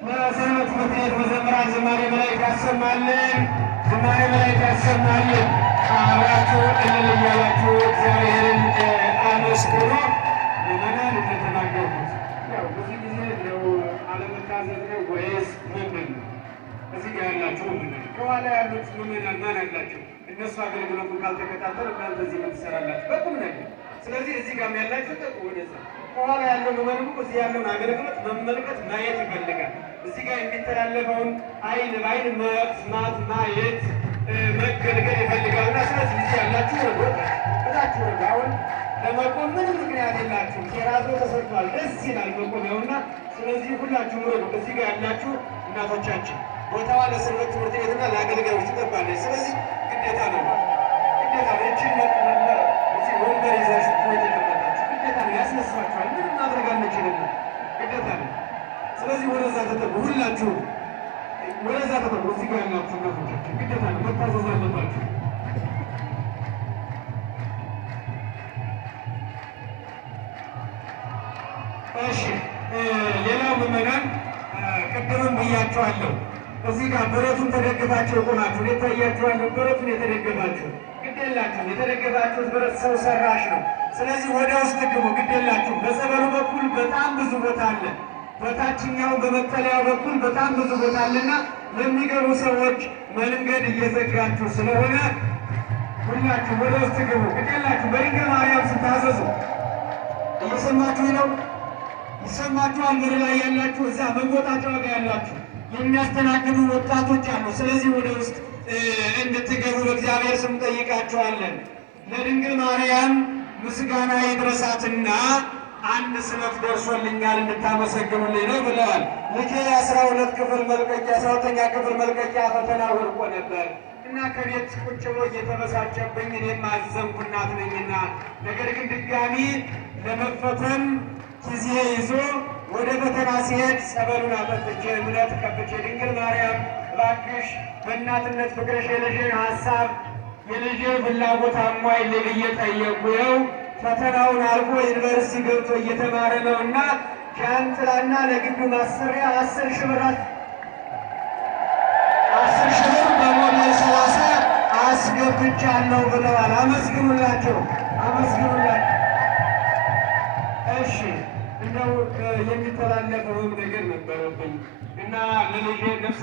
ለሰንበት ትምህርት ቤት መዘምራን ዝማሬ መላእክት ያሰማልን፣ ዝማሬ መላእክት ያሰማልን። አብራችሁ እልል እያላችሁ እግዚአብሔርን አመስግኑ። ምዕመናን እንደተናገርኩት ያው ብዙ ጊዜ እንደው አለመታዘዝ ነው ወይስ ምንድን ነው? እዚህ ጋር ያላችሁ ምንድን ከኋላ ያሉት ምዕመናን ማን አላቸው? እነሱ አገልግሎቱን ካልተከታተሉ እናንተ እዚህ ምን ትሰራላችሁ? በቁም ነገር። ስለዚህ እዚህ ጋር ያላችሁ ጠቁ ወደዛ። ከኋላ ያለው ምዕመኑ እዚህ ያለውን አገልግሎት መመልከት ማየት ይፈልጋል። እዚህ ጋር የሚተላለፈውን አይን በአይን መስማት ማየት መገልገል ይፈልጋልና ስለዚህ እዚህ ያላችሁ ወደ እዛችሁ ወደ አሁን ለመቆም ምንም ምክንያት የላችሁ። የራሱ ተሰርቷል፣ ደስ ይላል መቆሚያውና ስለዚህ ሁላችሁ ወደ እዚህ ጋር ያላችሁ እናቶቻችን ቦታዋ ለሰንበት ትምህርት ቤትና ለአገልጋዮች ትጠባለች። ስለዚህ ግዴታ ነው ግዴታ ነው። እቺን እዚህ ወንበር ይዛችሁ ትወጣላችሁ። ግዴታ ነው፣ ያስነሳችኋል። ምንም ማድረግ አንችልም፣ ግዴታ ነው። ስለዚህ ወደዛ ተጠጉ፣ ሁላችሁ ወደዛ ተጠጉ። እዚህ ጋር ያላችሁ እናቶቻችን ግዴታ ነው፣ መታዘዝ አለባችሁ። እሺ ሌላው ምዕመናን ቅድምም ብያችኋለሁ። እዚህ ጋር ብረቱን ተደግፋችሁ ቆማችሁ የታያችኋለሁ። ብረቱን የተደገፋችሁ ግድ የላችሁም። የተደገፋችሁት ብረት ሰው ሰራሽ ነው። ስለዚህ ወደ ውስጥ ግቡ፣ ግድ የላችሁም። በጸበሉ በኩል በጣም ብዙ ቦታ አለ። በታችኛው በመጠለያው በኩል በጣም ብዙ ቦታ አለና ለሚገቡ ሰዎች መንገድ እየዘጋችሁ ስለሆነ ሁላችሁ ወደ ውስጥ ግቡ፣ ግድ የላችሁ። በድንግል ማርያም ስታዘዙ እየሰማችሁ ነው። ይሰማችኋል። ወደ ላይ ያላችሁ እዛ መወጣጫው ጋር ያላችሁ የሚያስተናግዱ ወጣቶች አሉ። ስለዚህ ወደ ውስጥ እንድትገቡ በእግዚአብሔር ስም ጠይቃችኋለን። ለድንግል ማርያም ምስጋና ይድረሳትና አንድ ስለት ደርሶልኛል እንድታመሰግኑልኝ ነው ብለዋል። ልጄ የ12 ክፍል መልቀቂያ 12ኛ ክፍል መልቀቂያ ፈተና ወድቆ ነበር እና ከቤት ቁጭ ብሎ እየተበሳጨብኝ እኔም አዘንኩ እናት ነኝና፣ ነገር ግን ድጋሚ ለመፈተን ጊዜ ይዞ ወደ ፈተና ሲሄድ ጸበሉን አጠጥቼ እምነት ከፍቼ ድንግል ማርያም እባክሽ በእናትነት ፍቅርሽ የልጄን ሀሳብ የልጄን ፍላጎት አሟይልኝ ብዬ ጠየቅኩው። ፈተናውን አልፎ ዩኒቨርሲቲ ገብቶ እየተማረ ነው እና ጃንጥላና ለግቢው ማሰሪያ 10 ሺህ ብር 10 ሺህ ብር በሞዴል 30 አስገብቻለሁ ብለዋል። አመስግኑላቸው፣ አመስግኑላቸው። እሺ እንደው የሚተላለፈውም ነገር ነበረብኝ እና ለልጄ ነፍሰ